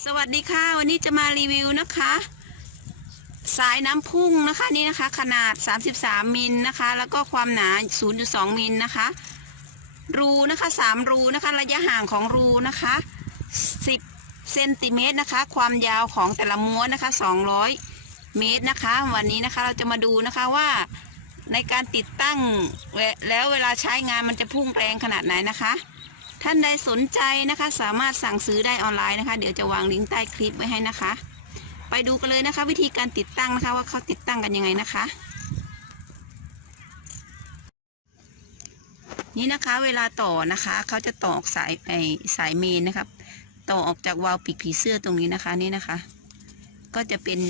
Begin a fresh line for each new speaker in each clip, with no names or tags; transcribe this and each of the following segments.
สวัสดีค่ะ วันนี้จะมารีวิวนะคะ สายน้ำพุ่งนะคะนี่นะคะ ขนาด 33 มิลนะคะ แล้วก็ความหนา 0.2 มิลนะคะ รูนะคะ 3 รูนะคะ ระยะห่างของรูนะคะ 10เซนติเมตรนะคะ ความยาวของแต่ละม้วนนะคะ 200 เมตรนะคะ วันนี้นะคะเราจะมาดูนะคะว่าในการติดตั้งแล้วเวลาใช้งานมันจะพุ่งแรงขนาดไหนนะคะ ท่านใดสนใจนะคะ สามารถสั่งซื้อได้ออนไลน์นะคะ เดี๋ยวจะวางลิงก์ใต้คลิปไว้ให้นะคะ ไปดูกันเลยนะคะ วิธีการติดตั้งนะคะว่าเขาติดตั้งกันยังไงนะคะ นี่นะคะเวลาต่อนะคะเขาจะต่อออกสายไอสายเมนนะครับ ต่อออกจากวาล์วปีกผีเสื้อตรงนี้นะคะนี่นะคะ ก็จะเป็น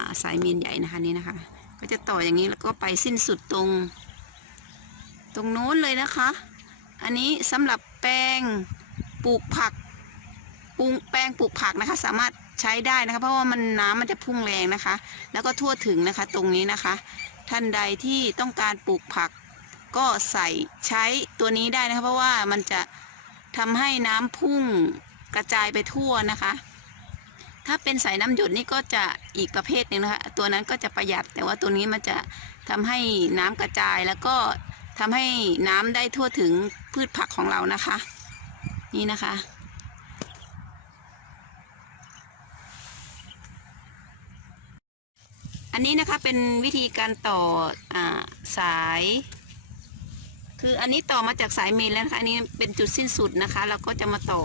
าสายเมนใหญ่นะคะนี่นะคะ ก็จะต่ออย่างนี้แล้วก็ไปสิ้นสุดตรง ตรงโน้นเลยนะคะ อันนี้สำหรับแปลงปลูกผักปลูกแปลงปลูกผักนะคะ สามารถใช้ได้นะคะ เพราะว่ามันน้ำมันจะพุ่งแรงนะคะ แล้วก็ทั่วถึงนะคะตรงนี้นะคะ ท่านใดที่ต้องการปลูกผัก ก็ใส่ใช้ตัวนี้ได้นะคะ เพราะว่ามันจะทำให้น้ำพุ่งกระจายไปทั่วนะคะ ถ้าเป็นสายน้ำหยดนี่ก็จะอีกประเภทหนึ่งนะคะ ตัวนั้นก็จะประหยัดแต่ว่าตัวนี้มันจะทำให้น้ำกระจายแล้วก็ ทำให้น้ำได้ทั่วถึงพืชผักของเรานะคะ นี่นะคะอันนี้นะคะเป็นวิธีการต่ออาสาย คืออันนี้ต่อมาจากสายเมนแล้วนะคะอันนี้เป็นจุดสิ้นสุดนะคะแล้วก็จะมาต่อ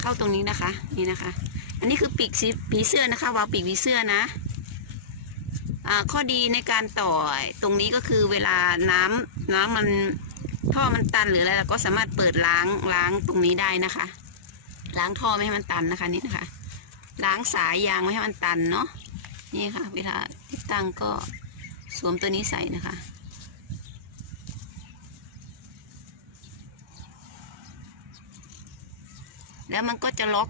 เข้าตรงนี้นะคะนี่นะคะ อันนี้คือปีกผีเสื้อนะคะวาวปีกผีเสื้อนะ ข้อดีในการต่อตรงนี้ก็คือเวลาน้ำน้ำมันท่อมันตันหรืออะไรเราก็สามารถเปิดล้างล้างตรงนี้ได้นะคะ ล้างท่อไม่ให้มันตันนะคะนี่นะคะ ล้างสายยางไม่ให้มันตันเนาะนี่ค่ะ เวลาติดตั้งก็สวมตัวนี้ใส่นะคะแล้วมันก็จะล็อก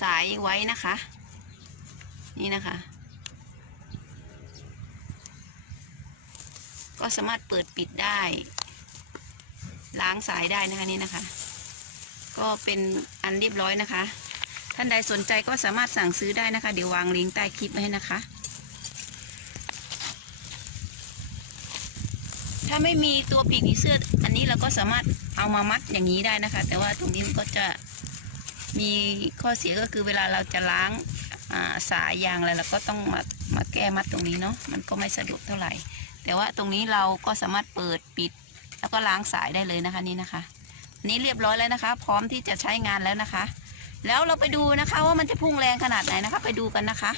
สายไว้นะคะ นี่นะคะ ก็สามารถเปิดปิดได้ ล้างสายได้นะคะนี่นะคะ ก็เป็นอันเรียบร้อยนะคะ ท่านใดสนใจก็สามารถสั่งซื้อได้นะคะ เดี๋ยววางลิงก์ใต้คลิปไว้ให้นะคะ ถ้าไม่มีตัวปีกผีเสื้ออันนี้เราก็สามารถเอามามัดอย่างนี้ได้นะคะ แต่ว่าตรงนี้มันก็จะมีข้อเสียก็คือเวลาเราจะล้าง สายยางอะไรเราก็ต้องมามาแก้มัดตรงนี้เนาะมันก็ไม่สะดวกเท่าไหร่ แต่ว่าตรงนี้เราก็สามารถเปิดปิด แล้วก็ล้างสายได้เลยนะคะนี่นะคะนนี้เรียบร้อยแล้วนะคะ พร้อมที่จะใช้งานแล้วนะคะ แล้วเราไปดูนะคะว่ามันจะพุ่งแรงขนาดไหนนะคะ ไปดูกันนะคะ